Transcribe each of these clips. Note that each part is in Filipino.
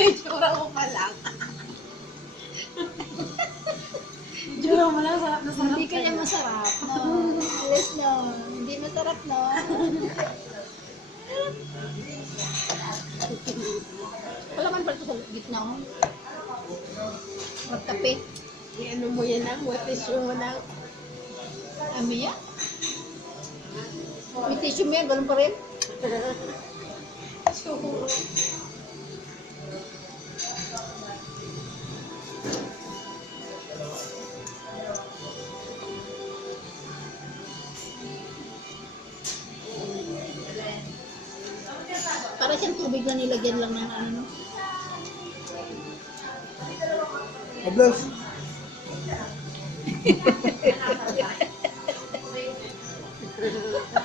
Itsura ko pa lang. Itsura mo lang, sarap na sarap. Hindi kanya masarap, no? Yes, no? Hindi masarap, no? Wala man pala ito sa gitna, oh. Magkape. Ano mo yan ang tissue mo na. Ami yan? May tissue mo yan, ganun pa rin? Para siyang tubig na nilagyan lang ng ano. Ablas.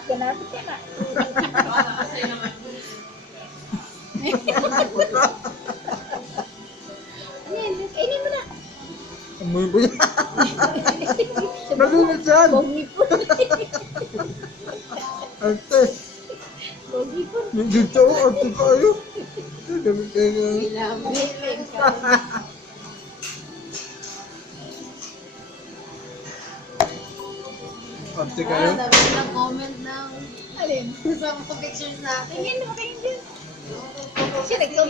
Ganapit yan ah. Kainin mo na. Amoy ba yan? Nagulat yan. Bogi po. Arte. Bogi po. Dito ako, arte tayo. Damit kayo nga. Ilamig. Arte kayo. Dami ng comment ng Alin? sa mga pictures natin. Tingin mo kayo dyan. Siya nag-comment.